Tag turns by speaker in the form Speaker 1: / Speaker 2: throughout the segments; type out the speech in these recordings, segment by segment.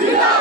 Speaker 1: BJP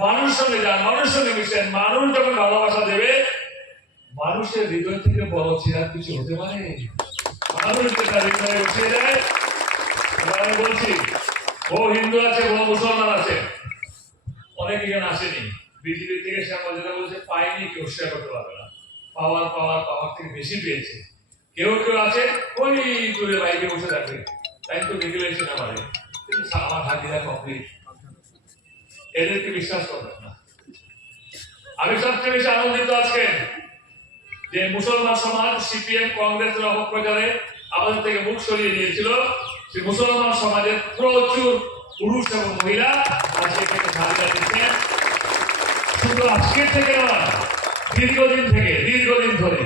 Speaker 2: মানুষ মানুষ মানুষ মানুষের থেকে হতে পারে। দেয় আমি বলছি ও হিন্দু আছে ও মুসলমান আছে। অনেক আসেনি। বিজেপি থেকে আমার যেটা বলছে, পায়নি, কেউ শেয়ার করতে পারবে না। পাওয়ার পাওয়ার পাওয়ার থেকে বেশি পেয়েছে। কেউ কেউ আছে, ওই করে বাইরে বসে থাকবে তাই তো দেখে লেগেছেন আমাদের কিন্তু আমার হাজিরা কমপ্লিট এদেরকে বিশ্বাস করবেন না। আমি সবচেয়ে বেশি আনন্দিত আজকে যে মুসলমান সমাজ, সিপিএম কংগ্রেসের অপপ্রচারে আমাদের থেকে মুখ সরিয়ে দিয়েছিল সেই মুসলমান সমাজের প্রচুর পুরুষ এবং মহিলা আজকে থেকে দিচ্ছেন শুধু আজকের থেকে নয়, দীর্ঘদিন থেকে, দীর্ঘদিন ধরে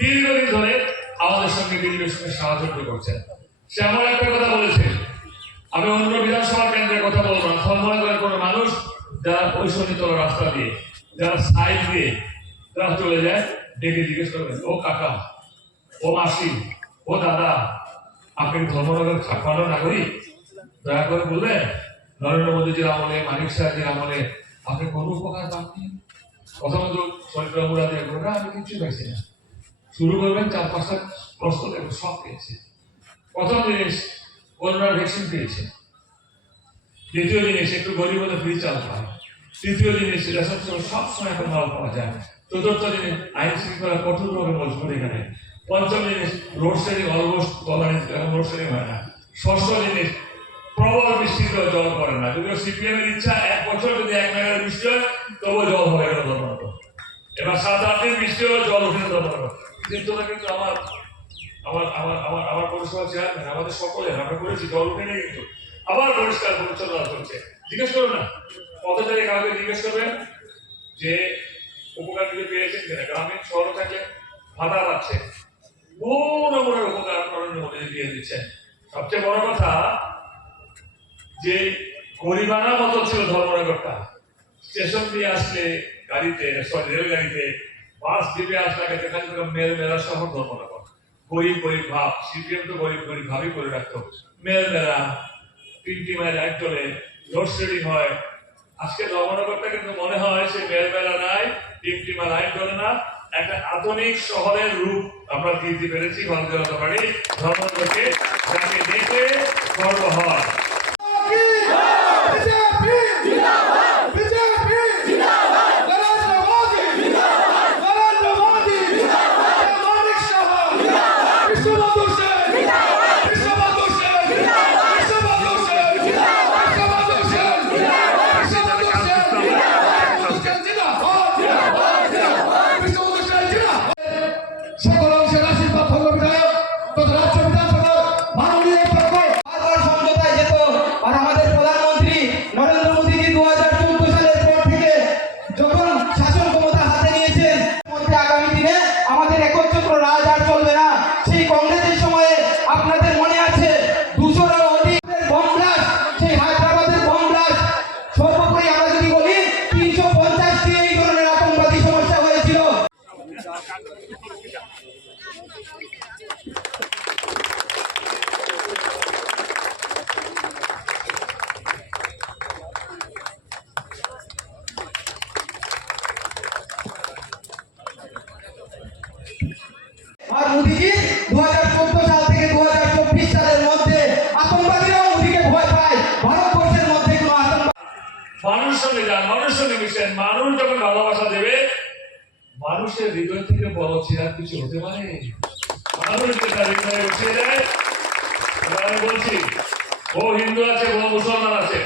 Speaker 2: দীর্ঘদিন ধরে আমাদের সঙ্গে দিল্লির সঙ্গে সাহায্য করছেন। সে আমার একটা কথা বলেছে। আমি অন্য বিধানসভা কেন্দ্রের কথা বলব না। সম্মান কোনো মানুষ যারা ঐশ্বরিত রাস্তা দিয়ে, যারা সাইড দিয়ে যারা চলে যায়, ডেকে জিজ্ঞেস করবেন, ও কাকা, ও মাসি, ও দাদা, আপনি ধর্মনগর ছাপ্পান্ন নাগরিক? দয়া করে বলবেন, নরেন্দ্র মোদীজির আমলে, মানিক সাহেবের আমলে আপনি কোনো উপকার পাননি? প্রথমত দিয়ে আমি কিচ্ছু পাইছি না। শুরু করবেন চার পাঁচটা প্রশ্ন দেখো সব পেয়েছে। প্রথম জিনিস করোনার ভ্যাকসিন পেয়েছে। দ্বিতীয় জিনিস, একটু গরিব হলে ফ্রি চাল পায় তৃতীয় জিনিস রেশন সব সবসময় এখন মাল পাওয়া যায়। চতুর্থ জিনিস, আইন শৃঙ্খলা কঠোরভাবে মজবুত এখানে। পঞ্চম জিনিস রোড শেডিং অলমোস্ট গভর্নেন্স এখন রোড শেডিং হয় না। ষষ্ঠ জিনিস, প্রবল বৃষ্টিতে জল পড়ে না। যদিও সিপিএম এর ইচ্ছা, এক বছর যদি এক মেগার বৃষ্টি হয়, তবুও জল হবে না এবার সাত আট দিন বৃষ্টি হলে, জল উঠে না ধর্মনত কিন্তু আমার আমার আমার আমার আমার পরিষেবা চেয়ারম্যান, আমাদের সকলে আমরা করেছি জল উঠে নেই কিন্তু। আবার পরিষ্কার পরিচ্ছন্নতা চলছে জিজ্ঞেস করুন না। পথচারী কাউকে জিজ্ঞেস করবেন? যে উপকার কিছু পেয়েছেন কিনা গ্রামীণ শহরে থাকলে ভাতা পাচ্ছে। রকমের উপকার নরেন্দ্র মোদী দিয়ে দিচ্ছেন। সবচেয়ে বড় কথা, যে গরিবানা মতো ছিল ধর্মনগরটা। স্টেশন দিয়ে আসলে গাড়িতে, সরি, রেলগাড়িতে বাস দিবে আসলে যেখানে থেকে মেল, মেলা শহর ধর্মনগর গরিব গরিব ভাব, সিপিএম গরিব গরিব ভাবই করে রাখতো মেল, মেলা, তিনটি মাইল এক চলে লোডশেডিং হয়। আজকে ধর্মনগরটা কিন্তু মনে হয় সে মেলা নাই, তিনটি লাইন চলে না। একটা আধুনিক শহরের রূপ আমরা দিতে পেরেছি ভারতীয় জনতা পার্টি ধর্মনগরকে গর্ব হয়।
Speaker 1: কোনো রাজ আর চলবে না। সেই কংগ্রেসের সময়ে আপনাদের মনে আছে দুশোরও অধিক বম ব্লাস্ট সেই হায়দ্রাবাদের বম ব্লাস্ট সর্বোপরি আমরা যদি বলি, তিনশো পঞ্চাশটি এই ধরনের
Speaker 3: আতঙ্কবাদী সমস্যা হয়েছিল। মোদিজি দু সাল থেকে দু সালের মধ্যে আতঙ্কবাদীরাও পায়। ভারতবর্ষের মধ্যে কোনো আতঙ্ক
Speaker 2: মানুষের সঙ্গে যান সঙ্গে মানুষ যখন ভালোবাসা দেবে, মানুষের হৃদয় থেকে বড় চেয়ার কিছু হতে পারে। আমি বলছি, ও হিন্দু আছে, ও মুসলমান আছে,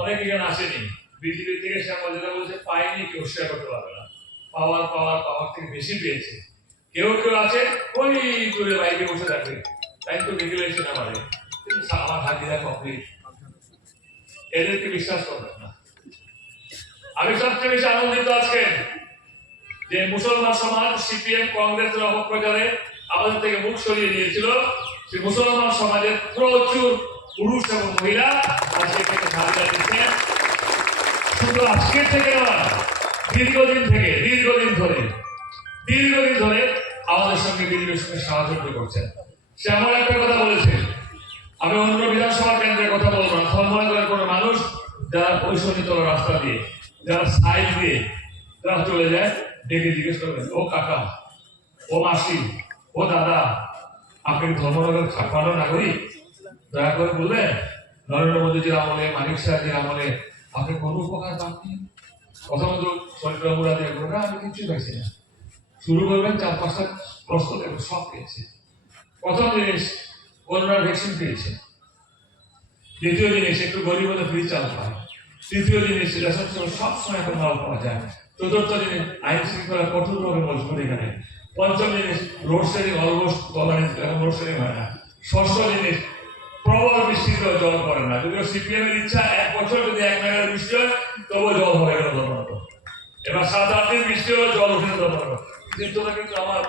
Speaker 2: অনেকে আসেনি। বিজেপি থেকে আমার যেটা বলছে, পায়নি, কেউ শেয়ার করতে পারবে না। পাওয়ার পাওয়ার পাওয়ার থেকে বেশি পেয়েছে। কেউ কেউ আছে, ওই করে বাইকে বসে তাই তো রেগুলেশন আমাদের কিন্তু আমার হাজিরা কমপ্লিট এদেরকে বিশ্বাস করবেন না। আমি সবচেয়ে বেশি আনন্দিত আজকে যে মুসলমান সমাজ, সিপিএম, কংগ্রেসের অপপ্রচারে আমাদের থেকে মুখ সরিয়ে দিয়েছিল সে মুসলমান সমাজের প্রচুর পুরুষ এবং মহিলা আজকে থেকে স্বাধীনতা দিচ্ছেন। শুধু আজকের থেকে নয়, দীর্ঘদিন থেকে, দীর্ঘদিন ধরে। দীর্ঘদিন ধরে আমাদের সঙ্গে বিজেপির সঙ্গে সাহায্য করছেন। সে আমার একটা কথা বলেছে। আমি অন্য বিধানসভা কেন্দ্রের কথা বলব না। ধর্মনগরের কোনো মানুষ যারা পরিশোধিত রাস্তা দিয়ে, যারা সাইড দিয়ে যারা চলে যায়, ডেকে জিজ্ঞেস করবেন, ও কাকা, ও মাসি, ও দাদা, আপনি ধর্মনগর ছাপ্পান্ন নাগরিক? দয়া করে বলবেন, নরেন্দ্র মোদীজির আমলে, মানিক সাহেবের আমলে আপনি কোনো উপকার পাননি? প্রথমত শরীরবাবুরা দিয়ে আমি কিচ্ছু পাইছি না। শুরু করবেন চার পাঁচটা প্রশ্ন দেখো সব পেয়েছে। প্রথম জিনিস করোনা ভ্যাকসিন পেয়েছে। দ্বিতীয় জিনিস, একটু গরিব হলে ফ্রি চাল পায় তৃতীয় জিনিস, রেশন সব সময় এখন মাল পাওয়া যায়। চতুর্থ জিনিস, আইন শৃঙ্খলা কঠোরভাবে মজবুত এখানে। পঞ্চম জিনিস রোড শেডিং অলমোস্ট বলানি এখন রোড শেডিং হয় না। ষষ্ঠ জিনিস, প্রবল বৃষ্টিতেও জল পড়ে না। যদিও সিপিএম এর ইচ্ছা, এক বছর যদি এক নাগারে বৃষ্টি হয়, তবুও জল হবে ধর্মত এবার সাত আট দিন বৃষ্টি হলে, জল উঠে ধর্মত কিন্তু ওটা কিন্তু আমার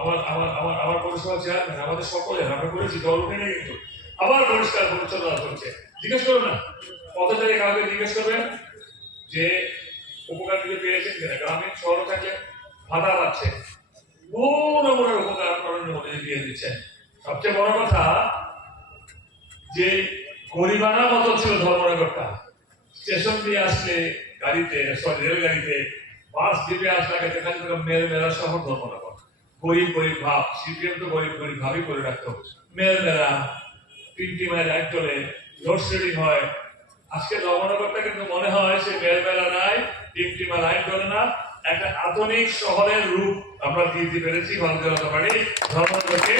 Speaker 2: আমার আমার আমার আমার চেয়ারম্যান আমাদের আমরা করেছি উঠে নেই কিন্তু। আবার পরিষ্কার পরিচ্ছন্নতা চলছে জিজ্ঞেস করো না। তারিখ কাউকে জিজ্ঞেস করবেন যে উপকার দিতে পেরেছেন কিনা? গ্রামীণ শহর থাকলে ভাতা পাচ্ছে। বহু উপকার নরেন্দ্র মোদী দিয়ে দিচ্ছেন। সবচেয়ে বড় কথা, যে গরিবানা মতো ছিল ধর্মনগরটা। স্টেশন দিয়ে আসলে গাড়িতে, সরি, রেলগাড়িতে বাস হয়। আজকে ধর্মনগরটা কিন্তু মনে হয় সে মেলা নাই তিনটি লাইন চলে না। একটা আধুনিক শহরের রূপ আমরা দিতে পেরেছি, ভারতীয় জনতা পার্টি ধর্মনগরকে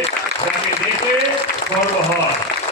Speaker 2: গর্ব হয়।